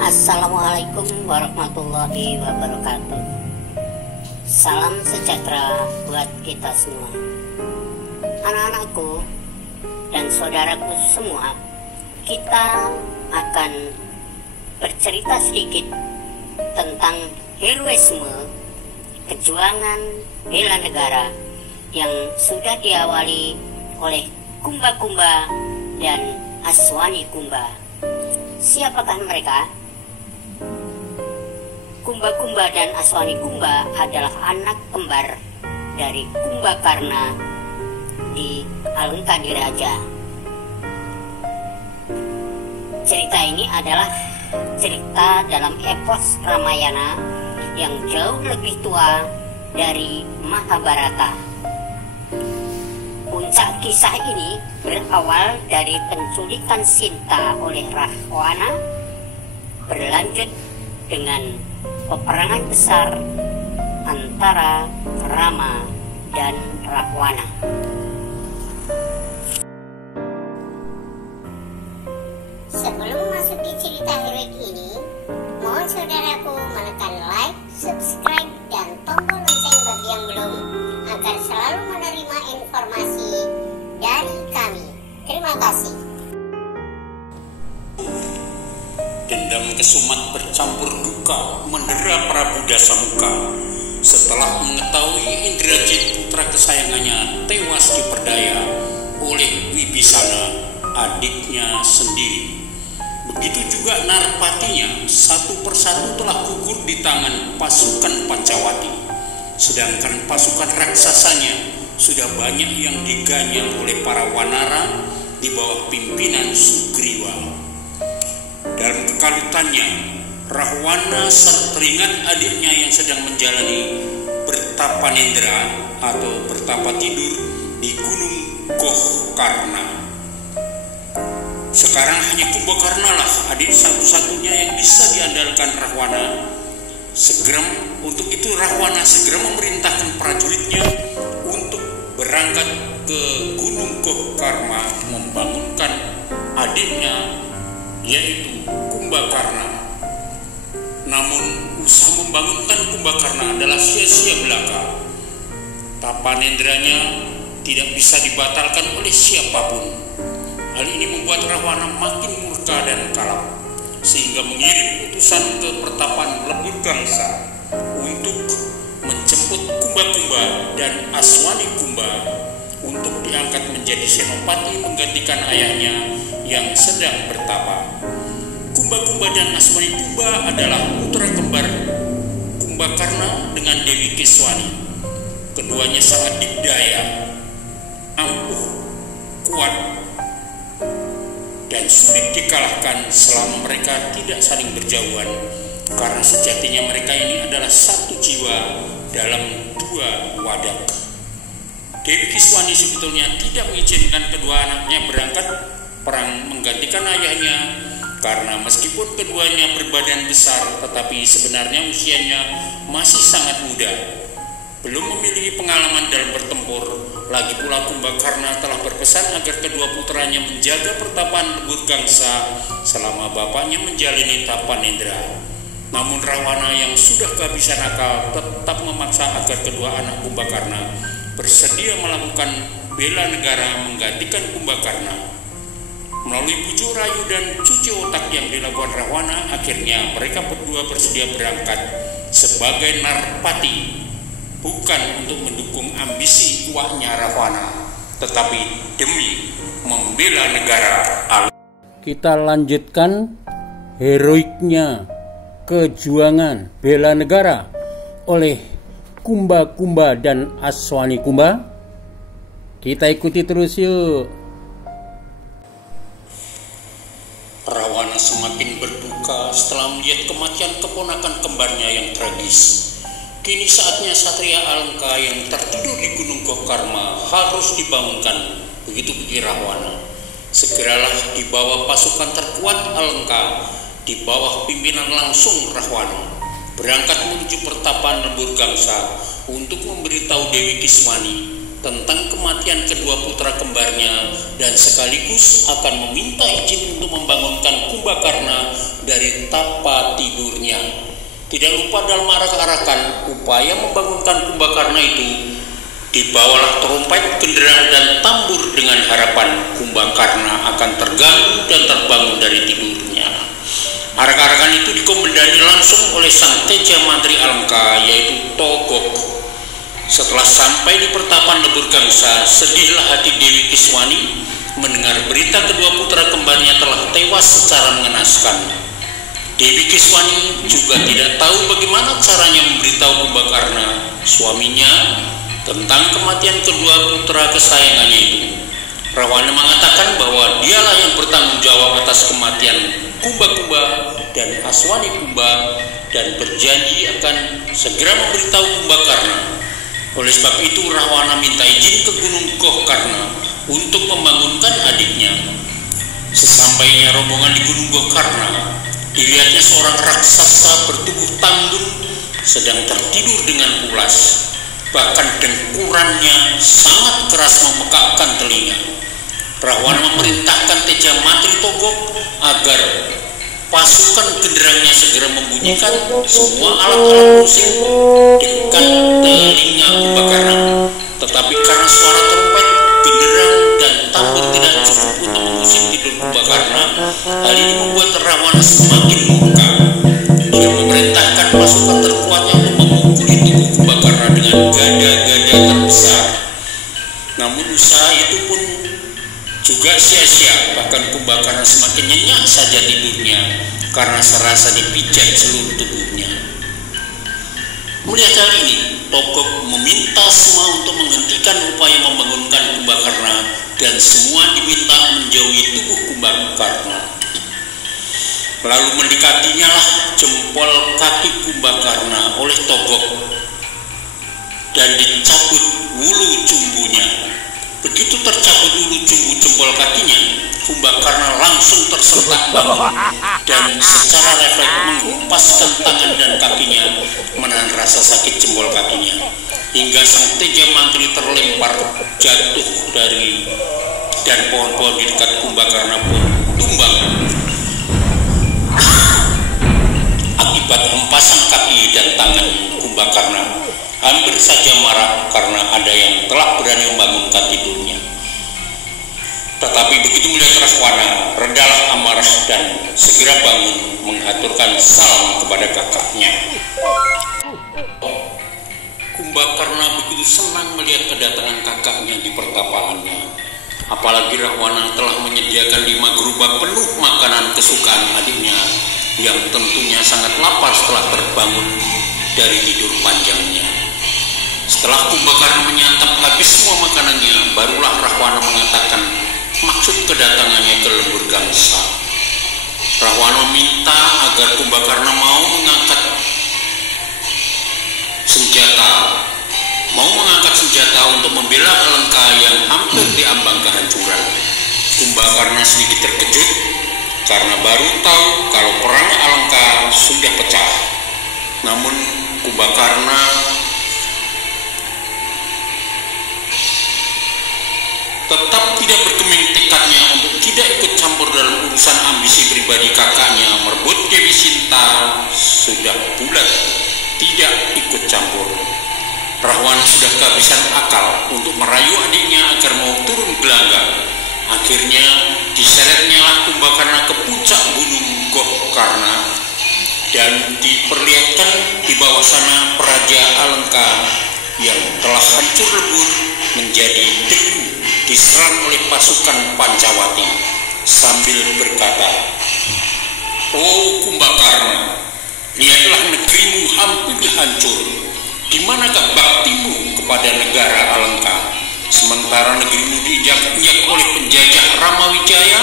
Assalamualaikum warahmatullahi wabarakatuh. Salam sejahtera buat kita semua. Anak-anakku dan saudaraku semua, kita akan bercerita sedikit tentang heroisme perjuangan bela negara yang sudah diawali oleh Kumba-Kumba dan Aswani Kumba. Siapakah mereka? Kumba-Kumba dan Aswani Kumba adalah anak kembar dari Kumbakarna di Alengka Diraja. Cerita ini adalah cerita dalam epos Ramayana yang jauh lebih tua dari Mahabharata. Puncak kisah ini berawal dari penculikan Sinta oleh Rahwana, berlanjut dengan peperangan besar antara Rama dan Rahwana. Sebelum masuk di cerita heroik ini, mohon saudaraku menekan like, subscribe, dan tombol lonceng bagi yang belum, agar selalu menerima informasi dari kami. Terima kasih. Dendam kesumat bercampur duka mendera Prabu Dasamuka setelah mengetahui Indrajit putra kesayangannya tewas diperdaya oleh Wibisana, adiknya sendiri. Begitu juga Narpatinya, satu persatu telah gugur di tangan pasukan Pancawati. Sedangkan pasukan raksasanya sudah banyak yang diganyang oleh para wanara di bawah pimpinan Sugriwa. Dalam kekalutannya, Rahwana teringat adiknya yang sedang menjalani bertapanendra atau bertapa tidur di Gunung Gohkarna. Sekarang hanya Kumbakarna lah adik satu-satunya yang bisa diandalkan Rahwana. Untuk itu Rahwana segera memerintahkan prajuritnya untuk berangkat ke Gunung Gohkarna membangunkan adiknya, yaitu Kumbakarna. Namun usaha membangunkan Kumbakarna adalah sia-sia belaka. Tapanedranya tidak bisa dibatalkan oleh siapapun. Hal ini membuat Rahwana makin murka dan kalap, sehingga mengirim utusan ke pertapan Lebur Gangsa untuk menjemput Kumba-Kumba dan Aswani Kumba untuk diangkat menjadi senopati menggantikan ayahnya yang sedang bertapa. Kumba-Kumba dan Aswani Kumba adalah putra kembar Kumbakarna dengan Dewi Kiswani. Keduanya sangat dikdaya, ampuh, kuat, dan sulit dikalahkan selama mereka tidak saling berjauhan, karena sejatinya mereka ini adalah satu jiwa dalam dua wadah. Dewi Kiswani sebetulnya tidak mengizinkan kedua anaknya berangkat perang menggantikan ayahnya, karena meskipun keduanya berbadan besar tetapi sebenarnya usianya masih sangat muda, belum memiliki pengalaman dalam bertempur. Lagi pula Kumbakarna telah berpesan agar kedua putranya menjaga pertapaan Lebur Gangsa selama bapaknya menjalani tapanendra. Namun Rahwana yang sudah kehabisan akal tetap memaksa agar kedua anak Kumbakarna bersedia melakukan bela negara menggantikan Kumbakarna. Melalui bujuk rayu dan cuci otak yang dilakukan Rahwana, akhirnya mereka berdua bersedia berangkat sebagai Narpati, bukan untuk mendukung ambisi kuatnya Rahwana, tetapi demi membela negara. Kita lanjutkan heroiknya kejuangan bela negara oleh Kumba-Kumba dan Aswani Kumba. Kita ikuti terus yuk. Rahwana semakin berduka setelah melihat kematian keponakan kembarnya yang tragis. Kini saatnya Satria Alengka yang tertidur di Gunung Gohkarna harus dibangunkan, begitu pikir Rahwana. Segeralah dibawa pasukan terkuat Alengka di bawah pimpinan langsung Rahwana berangkat menuju pertapan Lebur Gangsa untuk memberitahu Dewi Kiswani tentang kematian kedua putra kembarnya dan sekaligus akan meminta izin untuk membangunkan Kumbakarna dari tapa tidurnya. Tidak lupa dalam arak-arakan upaya membangunkan Kumbakarna itu, dibawalah trompet, genderang, dan tambur dengan harapan Kumbakarna akan terganggu dan terbangun dari tidurnya. Arak-arakan itu dikomandani langsung oleh sang teja mantri Alengka, yaitu Togok. Setelah sampai di pertapan Lebur Gangsa, sedihlah hati Dewi Kiswani mendengar berita kedua putra kembarnya telah tewas secara mengenaskan. Dewi Kiswani juga tidak tahu bagaimana caranya memberitahu Kumbakarna, suaminya, tentang kematian kedua putra kesayangannya itu. Rahwana mengatakan bahwa dialah yang bertanggung jawab atas kematian Kumba-Kumba dan Aswani Kumba dan berjanji akan segera memberitahu Kumbakarna. Oleh sebab itu Rahwana minta izin ke Gunung Gohkarna untuk membangunkan adiknya. Sesampainya rombongan di Gunung Gohkarna, dilihatnya seorang raksasa bertubuh tandun sedang tertidur dengan pulas. Bahkan dengkurannya sangat keras memekakkan telinga. Rahwana memerintahkan teja mantri Togok agar pasukan genderangnya segera membunyikan semua alat-alat musik dekat telinga Kumbakarna. Tetapi karena suara trompet, genderang, dan tambur tidak cukup untuk mengusik tidur Kumbakarna, hal ini membuat Rahwana semakin murka. Dia memerintahkan pasukan terkuatnya untuk memukuli tubuh Kumbakarna dengan gada-gada terbesar. Namun usaha itu pun juga sia-sia, bahkan Kumbakarna semakin nyenyak saja tidurnya karena serasa dipijat seluruh tubuhnya. Melihat hal ini, Togok meminta semua untuk menghentikan upaya membangunkan Kumbakarna dan semua diminta menjauhi tubuh Kumbakarna. Lalu mendekatinya lah jempol kaki Kumbakarna oleh Togok dan dicabut wulu cumbunya. Begitu tercabut wulu cumbu jempol kakinya, Kumbakarna langsung tersentak bangun dan secara refleks menghempaskan tangan dan kakinya menahan rasa sakit jempol kakinya, hingga sang teja mantri terlempar jatuh dan pohon-pohon di dekat Kumbakarna pun tumbang akibat hempasan kaki dan tangan Kumbakarna. Hampir saja marah karena ada yang telah berani membangunkan tidurnya. Tetapi begitu melihat Rahwana, redalah amarah dan segera bangun mengaturkan salam kepada kakaknya. Kumbakarna begitu senang melihat kedatangan kakaknya di pertapaannya. Apalagi Rahwana telah menyediakan 5 gerobak penuh makanan kesukaan adiknya yang tentunya sangat lapar setelah terbangun dari tidur panjangnya. Setelah Kumbakarna menyantap habis semua makanannya, barulah Rahwana mengatakan maksud kedatangannya ke Lembur Gangsa. Rahwana meminta agar Kumbakarna mau mengangkat senjata untuk membela Alengka yang hampir diambang kehancuran. Kumbakarna sedikit terkejut karena baru tahu kalau perang Alengka sudah pecah. Namun Kumbakarna tetap tidak bergeming tekadnya untuk tidak ikut campur dalam urusan ambisi pribadi kakaknya merebut Dewi Sinta. Sudah bulat tidak ikut campur. Rahwana sudah kehabisan akal untuk merayu adiknya agar mau turun gelanggang. Akhirnya diseretnya lah Kumbakarna ke puncak gunung Gohkarna dan diperlihatkan di bawah sana Praja Alengka yang telah hancur lebur menjadi debu diserang oleh pasukan Pancawati sambil berkata, "Oh Kumbakarna, lihatlah negerimu hampir hancur. Di manakah baktimu kepada negara Alengka? Sementara negerimu diinjak-injak oleh penjajah Ramawijaya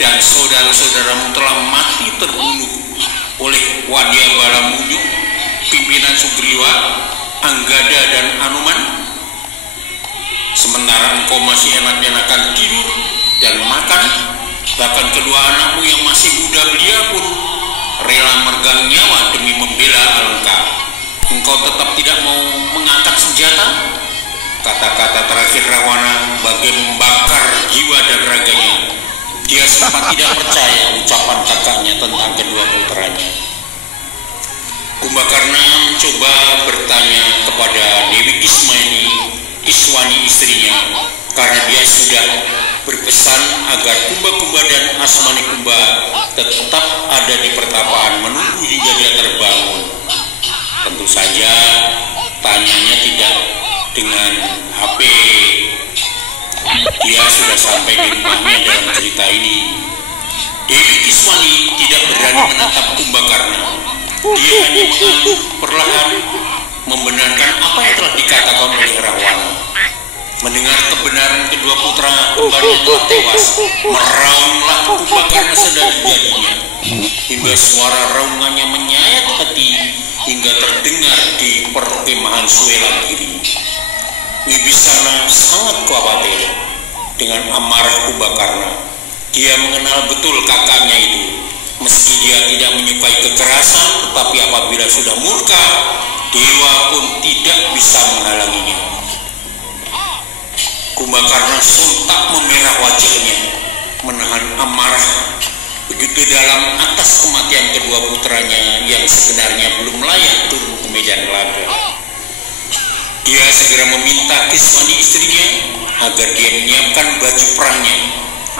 dan saudara-saudaramu telah mati terbunuh oleh Wadya Balamunyuk, pimpinan Sugriwa, Anggada dan Anuman. Sementara engkau masih enak-enakan tidur dan makan, bahkan kedua anakmu yang masih muda belia pun rela meregang nyawa demi membela Alengka. Engkau tetap tidak mau mengangkat senjata? Kata-kata terakhir Rahwana bagai membakar jiwa dan raganya. Dia sempat tidak percaya ucapan kakaknya tentang kedua putranya. Kumbakarna mencoba bertanya kepada Dewi Kiswani istrinya, karena dia sudah berpesan agar Kumba-Kumba dan Aswani Kumba tetap ada di pertapaan menunggu hingga dia terbangun. Tentu saja tanyanya tidak dengan HP. Dia sudah sampai di rumahnya dalam cerita ini. Dewi Kiswani tidak berani menatap Kumbakarna. Dia hanya mengangguk perlahan membenarkan apa yang telah dikatakan oleh Rahwana. Mendengar kebenaran kedua putra kembarnya telah tewas, meraunglah Kumbakarna sedari-jadinya, hingga suara raungannya menyayat hati hingga terdengar di perkemahan Suelagiri. Wibisana sangat khawatir dengan amarah Kumbakarna. Dia mengenal betul kakaknya itu. Meski dia tidak menyukai kekerasan, tetapi apabila sudah murka, dewa pun tidak bisa menghalanginya. Kumbakarna sontak memerah wajahnya, menahan amarah begitu dalam atas kematian kedua putranya yang sebenarnya belum layak turun ke medan laga. Dia segera meminta Kiswani istrinya agar dia menyiapkan baju perangnya,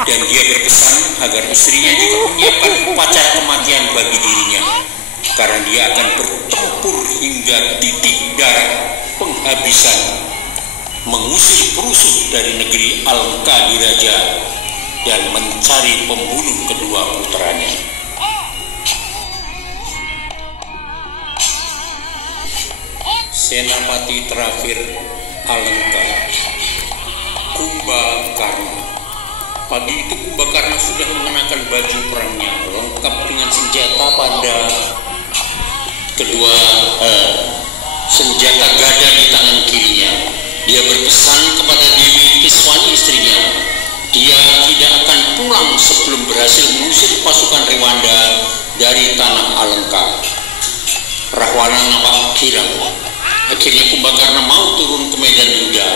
dan dia berpesan agar istrinya juga menyiapkan upacara kematian bagi dirinya, karena dia akan bertempur hingga titik darah penghabisan, mengusir perusuh dari negeri Al-Kadiraja dan mencari pembunuh kedua putranya. Senapati terakhir Alengka, Kumbakarna. Pagi itu Kumbakarna sudah mengenakan baju perangnya lengkap dengan senjata pada kedua senjata gada di tangan kirinya. Dia berpesan kepada Dewi Kiswani istrinya, dia tidak akan pulang sebelum berhasil mengusir pasukan Rewanda dari tanah Alengka. Rahwana nampak girang. Akhirnya Kumbakarna mau turun ke medan Yuda.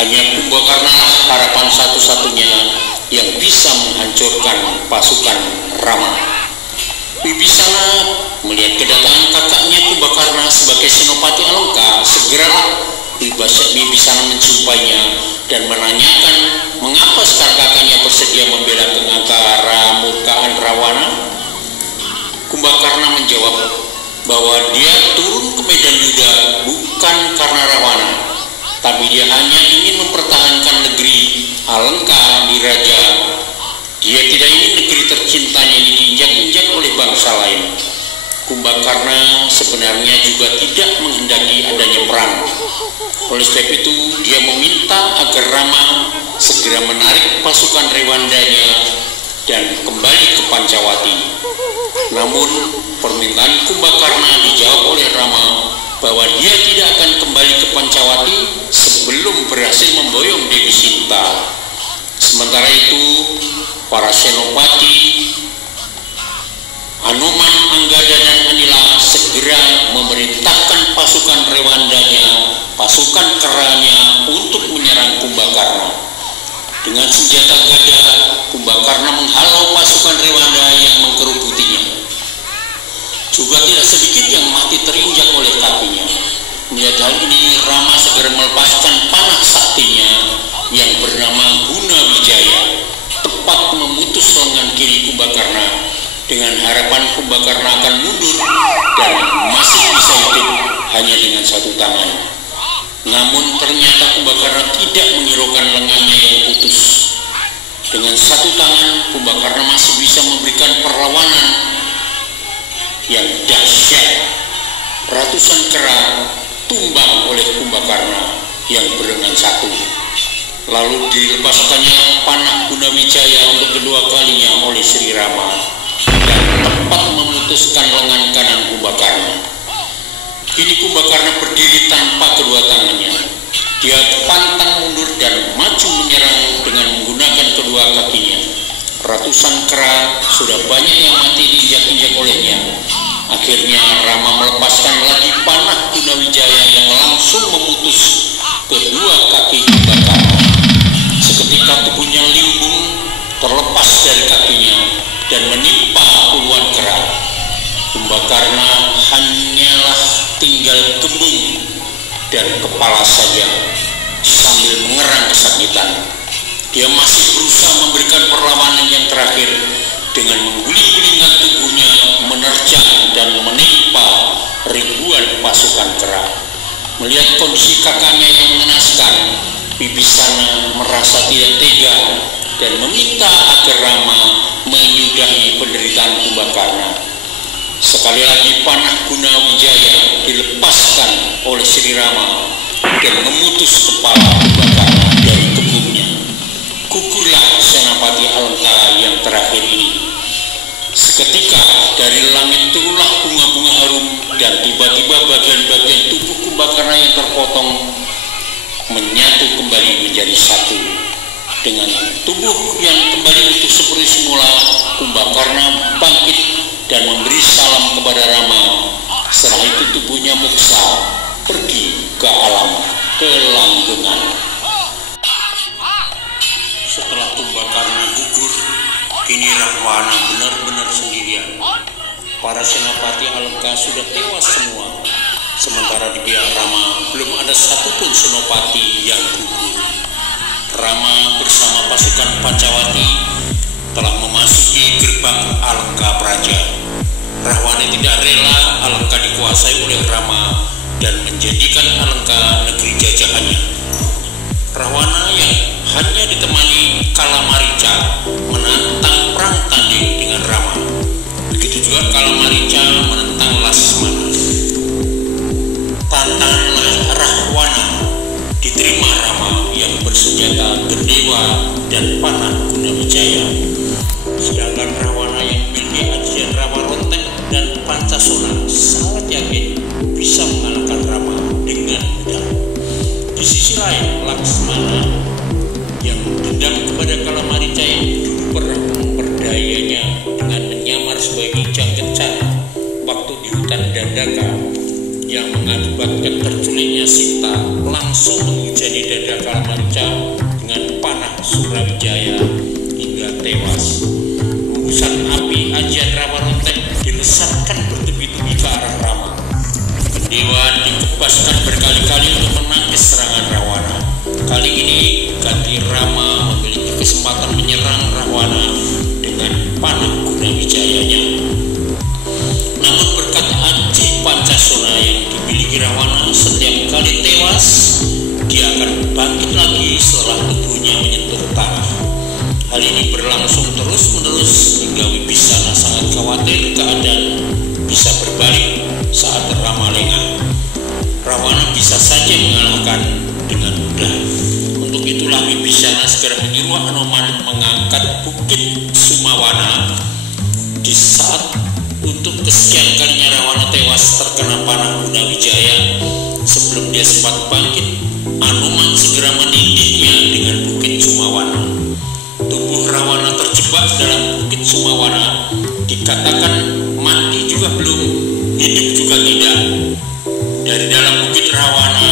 Hanya Kumbakarna harapan satu-satunya yang bisa menghancurkan pasukan Rama. Wibisana melihat kedatangan kakaknya Kumbakarna sebagai senopati Alengka, segera Wibisana menjumpainya dan menanyakan mengapa sekarang kakaknya bersedia membela pengangkara murkaan Rahwana. Kumbakarna menjawab bahwa dia turun ke medan Yuda bukan karena Rahwana, tapi dia hanya ingin mempertahankan negeri Alengka di Raja. Dia tidak ingin negeri tercintanya ini diinjak-injak oleh bangsa lain. Kumbakarna sebenarnya juga tidak menghendaki adanya perang. Oleh sebab itu, dia meminta agar Rama segera menarik pasukan Rewandanya dan kembali ke Pancawati. Namun, permintaan Kumbakarna dijawab oleh Rama bahwa dia tidak akan kembali ke Pancawati sebelum berhasil memboyong Dewi Sinta. Sementara itu, para senopati Anoman, Anggada, dan Anila segera memerintahkan pasukan Rewandanya, pasukan keranya untuk menyerang Kumbakarna. Dengan senjata gada, Kumbakarna menghalau pasukan Rewanda yang mengkerubutinya. Juga tidak sedikit yang mati terinjak oleh kakinya. Melihat hal ini, Rama segera melepaskan panah saktinya yang bernama Guna Wijaya, tepat memutus lengan kiri Kumbakarna dengan harapan Kumbakarna akan mundur dan masih bisa hidup hanya dengan satu tangan. Namun ternyata Kumbakarna tidak menghiraukan lengannya yang putus. Dengan satu tangan, Kumbakarna masih bisa memberikan perlawanan yang dahsyat. Ratusan kera tumbang oleh Kumbakarna yang berlengan satu. Lalu dilepaskannya panah Gunawijaya untuk kedua kalinya oleh Sri Rama dan tepat memutuskan lengan kanan Kumbakarna. Kini Kumbakarna berdiri tanpa kedua tangannya. Dia pantang mundur dan maju menyerang dengan menggunakan kedua kakinya. Ratusan kera sudah banyak yang mati diinjak-injak olehnya. Akhirnya Rama melepaskan lagi panah Gunawijaya yang langsung memutus kedua kaki Kumbakarna. Seketika tubuhnya limbung terlepas dari kakinya dan menimpa puluhan kera. Kumbakarna hanyalah tinggal kembung dan kepala saja sambil mengerang kesakitan. Dia masih berusaha memberikan perlawanan yang terakhir dengan mengguling-gulingkan tubuhnya menerjang dan menimpa ribuan pasukan kera. Melihat kondisi kakaknya yang mengenaskan, Wibisana merasa tidak tega dan meminta agar Rama menyudahi penderitaan Kumbakarna. Sekali lagi panah Gunawijaya dilepaskan oleh Sri Rama dan memutus kepala Kumbakarna dari kembungnya. Gugurlah Senapati Alengka yang terakhir ini. Seketika dari langit turunlah bunga-bunga harum dan tiba-tiba bagian-bagian tubuh Kumbakarna yang terpotong menyatu kembali menjadi satu. Dengan tubuh yang kembali utuh seperti semula, Kumbakarna bangkit dan memberi salam kepada Rama. Setelah itu tubuhnya muksa pergi ke alam kelanggengan. Setelah Kumbakarna gugur, kini Rahwana benar-benar sendirian. Para senapati Alengka sudah tewas semua. Sementara di pihak Rama belum ada satupun senopati yang gugur. Rama bersama pasukan Pancawati telah memasuki gerbang Alengka Praja. Rahwana tidak rela Alengka dikuasai oleh Rama dan menjadikan Alengka negeri jajahannya. Rahwana yang hanya ditemani Kalamarica menantang perang tanding dengan Rama. Begitu juga Kalamarica menentang Lasmana. Tantangan Rahwana diterima Rama yang bersenjata gendewa dan panah Gunawijaya. Sedangkan Rahwana yang memiliki ajian Rawa Rontek dan Pancasona sangat yakin bisa mengalahkan Rama dengan mudah. Di sisi lain, Laksmana yang dendam kepada Kalamarica yang dulu pernah memperdayanya dengan menyamar sebagai kijang kencana waktu di hutan Dandaka yang mengakibatkan terculiknya Sinta, langsung menghujani dada Kalamarica dengan panah Surawijaya hingga tewas. Hembusan api ajian Rawa Rontek dilesatkan bertubi-tubi ke arah Rama. Dewa dikebaskan berkali-kali untuk menangkis serangan Rahwana. Kali ini ganti Rama memiliki kesempatan menyerang Rahwana dengan panah Gunawijayanya. Namun berkat aji Pancasona yang dimiliki Rahwana, setiap kali tewas dia akan bangkit lagi setelah tubuhnya menyentuh tanah. Hal ini berlangsung terus-menerus hingga Wibisana sangat khawatir keadaan bisa berbalik saat Rama lengah. Rahwana bisa saja mengalahkan dengan mudah. Untuk itulah Wibisana segera menyuruh Anoman mengangkat Bukit Sumawana. Di saat untuk kesekian kalinya Rahwana tewas terkena panah Gunawijaya, sebelum dia sempat bangkit, Anoman segera menindihnya dengan Bukit Sumawana. Tubuh Rahwana terjebak dalam Bukit Sumawana, dikatakan mati juga belum, hidup juga tidak. Dari dalam Bukit Rahwana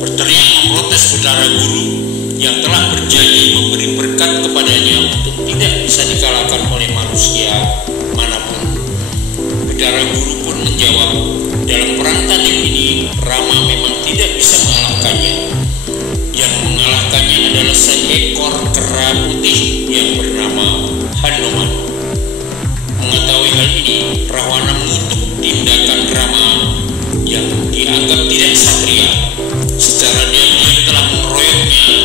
berteriak memprotes Betara Guru yang telah berjanji memberi berkat kepadanya untuk tidak bisa dikalahkan oleh manusia manapun. Betara Guru pun menjawab, dalam perang tanding ini Rama memang tidak bisa mengalahkannya. Yang mengalahkannya adalah seekor kera putih yang bernama Hanuman. Mengetahui hal ini, Rahwana mengutuk tindakan Rama yang dianggap tidak satria. Secara diam-diam telah mengeroyoknya.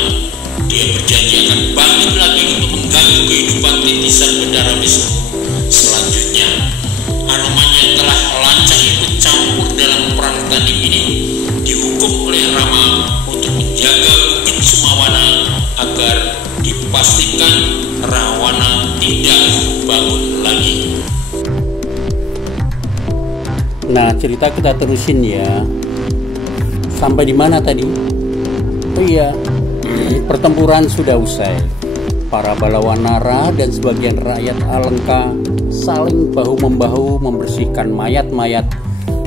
Dia berjanji akan bangkit lagi untuk mengganggu kehidupan titisan Betara Wisnu selanjutnya. Anoman yang telah lancang ikut campur dalam perang tanding ini dihukum oleh Rama untuk menjaga Bukit Sumawana agar dipastikan Rahwana tidak bangun lagi. Nah, cerita kita terusin ya. Sampai di mana tadi? Oh iya, pertempuran sudah usai. Para Balawanara dan sebagian rakyat Alengka saling bahu-membahu membersihkan mayat-mayat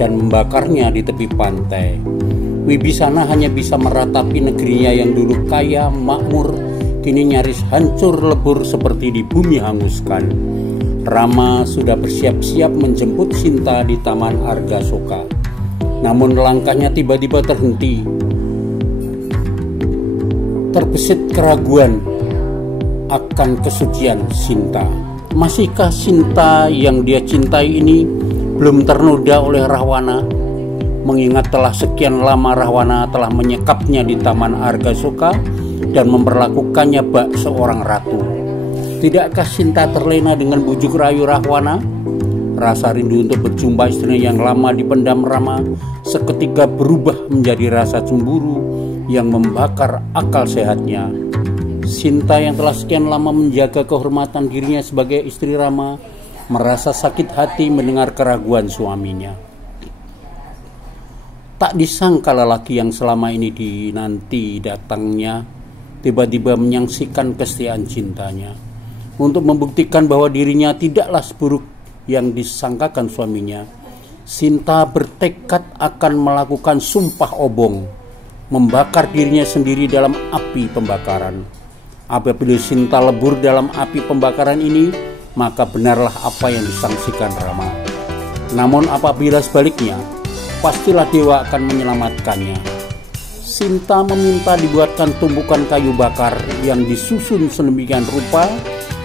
dan membakarnya di tepi pantai. Wibisana hanya bisa meratapi negerinya yang dulu kaya, makmur, kini nyaris hancur lebur seperti di bumi hanguskan. Rama sudah bersiap-siap menjemput Sinta di Taman Argasoka. Namun langkahnya tiba-tiba terhenti. Terbesit keraguan akan kesucian Sinta. Masihkah Sinta yang dia cintai ini belum ternoda oleh Rahwana? Mengingat telah sekian lama Rahwana telah menyekapnya di Taman Argasoka dan memperlakukannya bak seorang ratu. Tidakkah Sinta terlena dengan bujuk rayu Rahwana? Rasa rindu untuk berjumpa istrinya yang lama dipendam Rama seketika berubah menjadi rasa cemburu yang membakar akal sehatnya. Sinta yang telah sekian lama menjaga kehormatan dirinya sebagai istri Rama merasa sakit hati mendengar keraguan suaminya. Tak disangka lelaki yang selama ini dinanti datangnya tiba-tiba menyaksikan kesetiaan cintanya. Untuk membuktikan bahwa dirinya tidaklah seburuk yang disangkakan suaminya, Sinta bertekad akan melakukan sumpah obong, membakar dirinya sendiri dalam api pembakaran. Apabila Sinta lebur dalam api pembakaran ini, maka benarlah apa yang disangsikan Rama. Namun apabila sebaliknya, pastilah dewa akan menyelamatkannya. Sinta meminta dibuatkan tumpukan kayu bakar yang disusun sedemikian rupa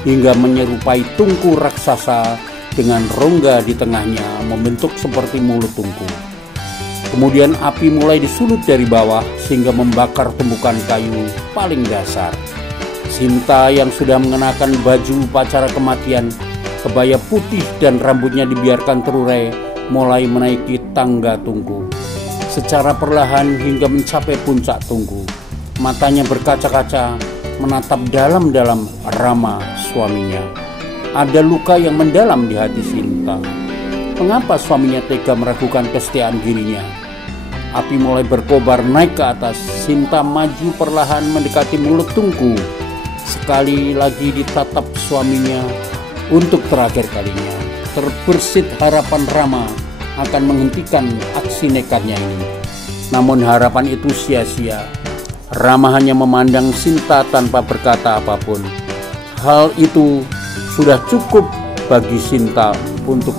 hingga menyerupai tungku raksasa dengan rongga di tengahnya membentuk seperti mulut tungku. Kemudian api mulai disulut dari bawah sehingga membakar tumpukan kayu paling dasar. Sinta yang sudah mengenakan baju upacara kematian, kebaya putih dan rambutnya dibiarkan terurai, mulai menaiki tangga tungku. Secara perlahan hingga mencapai puncak tungku. Matanya berkaca-kaca menatap dalam-dalam Rama suaminya. Ada luka yang mendalam di hati Sinta. Mengapa suaminya tega meragukan kesetiaan dirinya? Api mulai berkobar naik ke atas. Sinta maju perlahan mendekati mulut tungku. Sekali lagi ditatap suaminya untuk terakhir kalinya. Terbersit harapan Rama akan menghentikan aksi nekatnya ini. Namun harapan itu sia-sia. Rama hanya memandang Sinta tanpa berkata apapun. Hal itu sudah cukup bagi Sinta untuk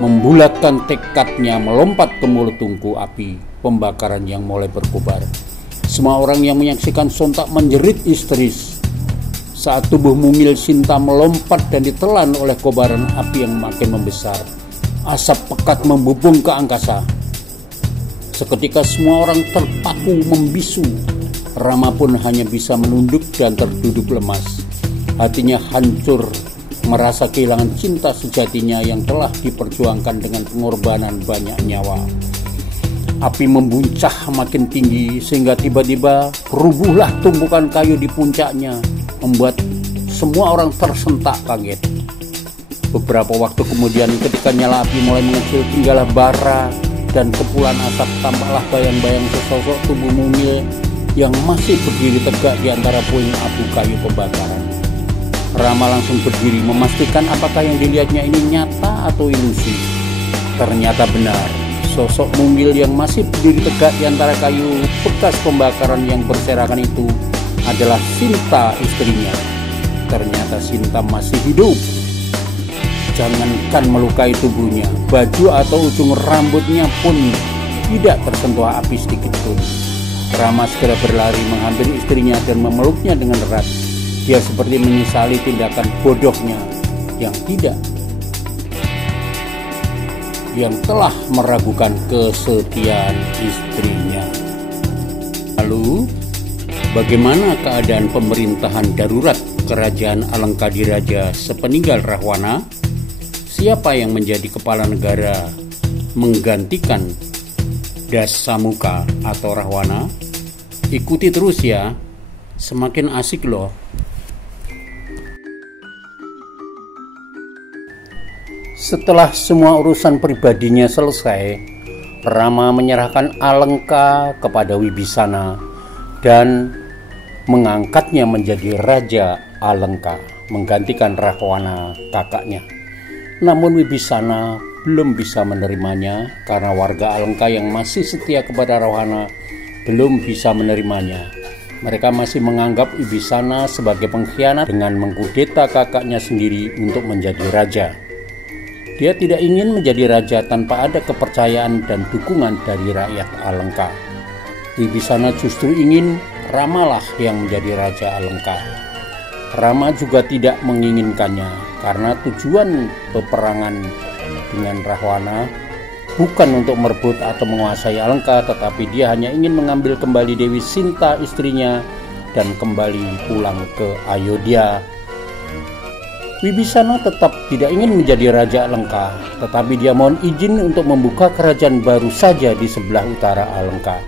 membulatkan tekadnya melompat ke mulut tungku api pembakaran yang mulai berkobar. Semua orang yang menyaksikan sontak menjerit histeris saat tubuh mungil Sinta melompat dan ditelan oleh kobaran api yang makin membesar. Asap pekat membubung ke angkasa. Seketika semua orang terpaku membisu. Rama pun hanya bisa menunduk dan terduduk lemas. Hatinya hancur, merasa kehilangan cinta sejatinya yang telah diperjuangkan dengan pengorbanan banyak nyawa. Api membuncah makin tinggi sehingga tiba-tiba rubuhlah tumpukan kayu di puncaknya, membuat semua orang tersentak kaget. Beberapa waktu kemudian ketika nyala api mulai mengecil, tinggallah bara dan kepulan asap, tampaklah bayang-bayang sesosok tubuh mungil yang masih berdiri tegak di antara puing abu kayu pembakaran. Rama langsung berdiri memastikan apakah yang dilihatnya ini nyata atau ilusi. Ternyata benar. Sosok mungil yang masih berdiri tegak di antara kayu bekas pembakaran yang berserakan itu adalah Sinta, istrinya. Ternyata Sinta masih hidup. Jangankan melukai tubuhnya, baju atau ujung rambutnya pun tidak tersentuh api sedikit pun. Rama segera berlari menghampiri istrinya dan memeluknya dengan erat. Dia seperti menyesali tindakan bodohnya yang telah meragukan kesetiaan istrinya. Lalu, bagaimana keadaan pemerintahan darurat Kerajaan Alengkadiraja sepeninggal Rahwana? Siapa yang menjadi kepala negara menggantikan Dasamuka atau Rahwana? Ikuti terus ya, semakin asik loh. Setelah semua urusan pribadinya selesai, Rama menyerahkan Alengka kepada Wibisana dan mengangkatnya menjadi Raja Alengka, menggantikan Rahwana kakaknya. Namun Wibisana belum bisa menerimanya karena warga Alengka yang masih setia kepada Rahwana belum bisa menerimanya. Mereka masih menganggap Wibisana sebagai pengkhianat dengan mengkudeta kakaknya sendiri untuk menjadi raja. Dia tidak ingin menjadi raja tanpa ada kepercayaan dan dukungan dari rakyat Alengka. Wibisana justru ingin Ramalah yang menjadi raja Alengka. Rama juga tidak menginginkannya karena tujuan peperangan dengan Rahwana bukan untuk merebut atau menguasai Alengka, tetapi dia hanya ingin mengambil kembali Dewi Sinta istrinya dan kembali pulang ke Ayodhya. Wibisana tetap tidak ingin menjadi raja Alengka, tetapi dia mohon izin untuk membuka kerajaan baru saja di sebelah utara Alengka.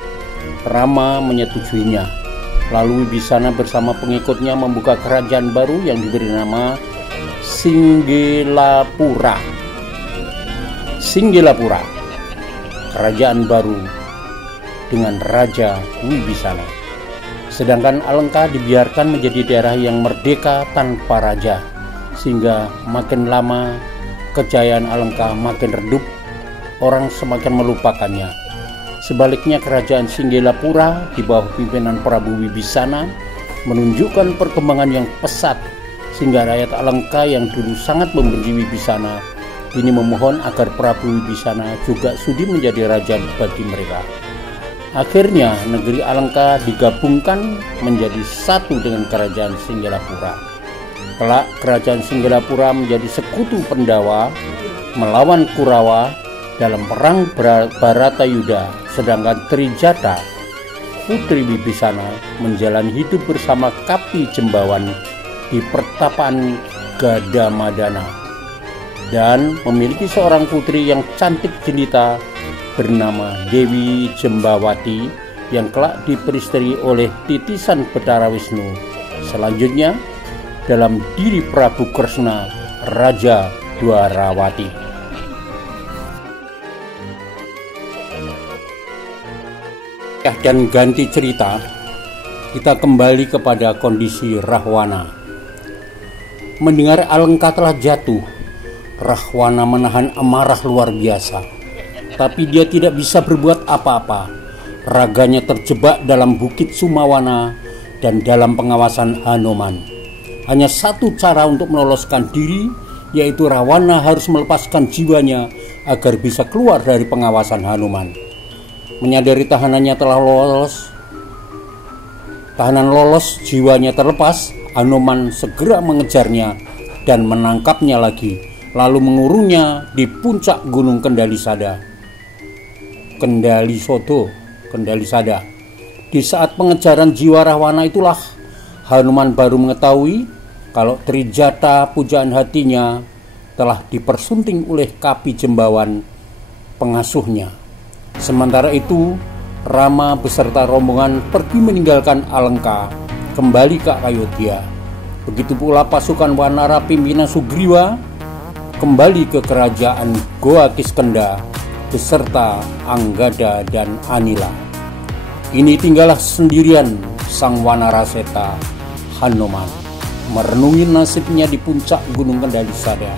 Rama menyetujuinya. Lalu Wibisana bersama pengikutnya membuka kerajaan baru yang diberi nama Singgelapura. Singgelapura, kerajaan baru dengan Raja Wibisana. Sedangkan Alengka dibiarkan menjadi daerah yang merdeka tanpa raja, sehingga makin lama kejayaan Alengka makin redup, orang semakin melupakannya. Sebaliknya kerajaan Singgelapura di bawah pimpinan Prabu Wibisana menunjukkan perkembangan yang pesat, sehingga rakyat Alengka yang dulu sangat membenci Wibisana ini memohon agar Prabu Wibisana juga sudi menjadi raja bagi mereka. Akhirnya negeri Alengka digabungkan menjadi satu dengan kerajaan Singgelapura. Kelak kerajaan Singgelapura menjadi sekutu Pandawa melawan Kurawa dalam perang Bharatayuda, sedangkan Trijatha, putri Wibisana, menjalani hidup bersama Kapi Jembawan di pertapaan Gadamadana dan memiliki seorang putri yang cantik jelita bernama Dewi Jembawati yang kelak diperistri oleh titisan Betara Wisnu. Selanjutnya dalam diri Prabu Kresna, Raja Dwarawati. Dan ganti cerita, kita kembali kepada kondisi Rahwana. Mendengar Alengka telah jatuh, Rahwana menahan amarah luar biasa. Tapi dia tidak bisa berbuat apa-apa. Raganya terjebak dalam bukit Sumawana dan dalam pengawasan Hanuman. Hanya satu cara untuk meloloskan diri, yaitu Rahwana harus melepaskan jiwanya agar bisa keluar dari pengawasan Hanuman. Menyadari tahanan lolos, jiwanya terlepas, Hanuman segera mengejarnya dan menangkapnya lagi, lalu mengurungnya di puncak gunung Kendali Sada. Di saat pengejaran jiwa Rahwana itulah Hanuman baru mengetahui kalau Trijatha, pujaan hatinya, telah dipersunting oleh Kapi Jembawan, pengasuhnya. Sementara itu, Rama beserta rombongan pergi meninggalkan Alengka, kembali ke Ayodhya. Begitu pula pasukan Wanara pimpinan Sugriwa kembali ke kerajaan Goa Kiskenda beserta Anggada dan Anila. Ini tinggallah sendirian sang Wanaraseta Hanuman merenungi nasibnya di puncak gunung Kendali Sada.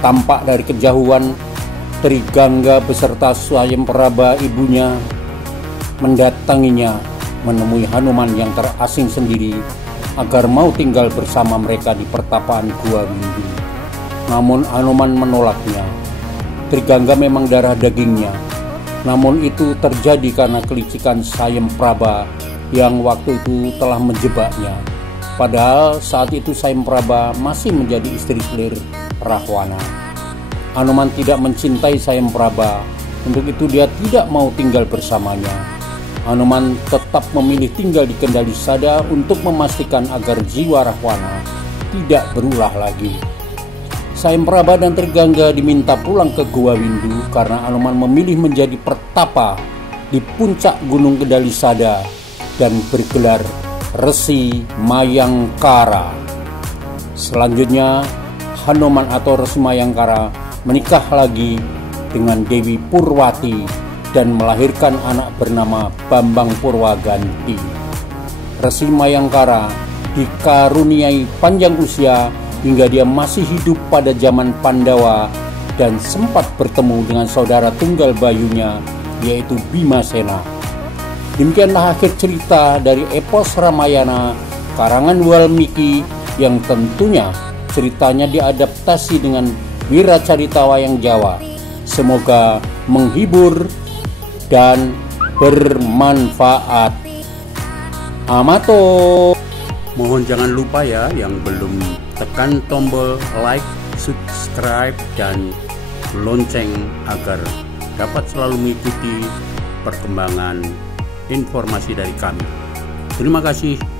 Tampak dari kejauhan Trigangga beserta Swayamprabha ibunya mendatanginya, menemui Hanuman yang terasing sendiri agar mau tinggal bersama mereka di pertapaan Gua Windu. Namun Hanuman menolaknya. Trigangga memang darah dagingnya, namun itu terjadi karena kelicikan Swayamprabha yang waktu itu telah menjebaknya. Padahal saat itu Swayamprabha masih menjadi istri kelir Rahwana. Hanuman tidak mencintai Swayamprabha, untuk itu dia tidak mau tinggal bersamanya. Hanuman tetap memilih tinggal di Kendali Sada untuk memastikan agar jiwa Rahwana tidak berulah lagi. Swayamprabha dan Trigangga diminta pulang ke Gua Windu karena Hanuman memilih menjadi pertapa di puncak gunung Kendali Sada dan bergelar Resi Mayangkara. Selanjutnya Hanuman atau Resi Mayangkara menikah lagi dengan Dewi Purwati dan melahirkan anak bernama Bambang Purwaganti. Resi Mayangkara dikaruniai panjang usia hingga dia masih hidup pada zaman Pandawa dan sempat bertemu dengan saudara tunggal bayunya, yaitu Bimasena. Demikianlah akhir cerita dari epos Ramayana karangan Walmiki yang tentunya ceritanya diadaptasi dengan wiracarita wayang Jawa. Semoga menghibur dan bermanfaat. Amato. Mohon jangan lupa ya yang belum tekan tombol like, subscribe, dan lonceng agar dapat selalu mengikuti perkembangan informasi dari kami. Terima kasih.